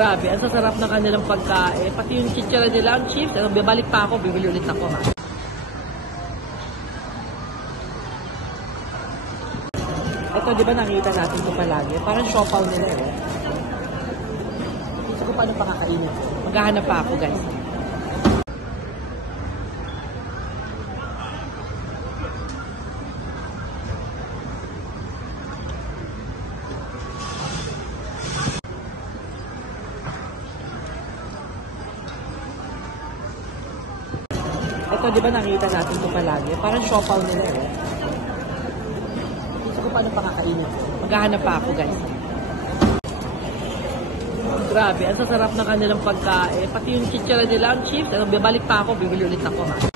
Grabe, ang sasarap ng kanilang pagkain. Pati yung chichara nila, ang chips. Bibalik pa ako, bibili ulit ako ha. Ito, di ba nakita natin ito palagi? Parang siopaw nila eh. Hindi ko paano pakakainin. Maghahanap pa ako guys. Ito, di ba nakita natin ito palagi? Parang siopaw nila eh. Hindi ko paano pakakainin. Maghahanap pa ako guys. Grabe, ang sasarap ng kanilang pagkain. Pati yung chichara nila, ang chips. Bibalik pa ako, bibili ulit ako ha.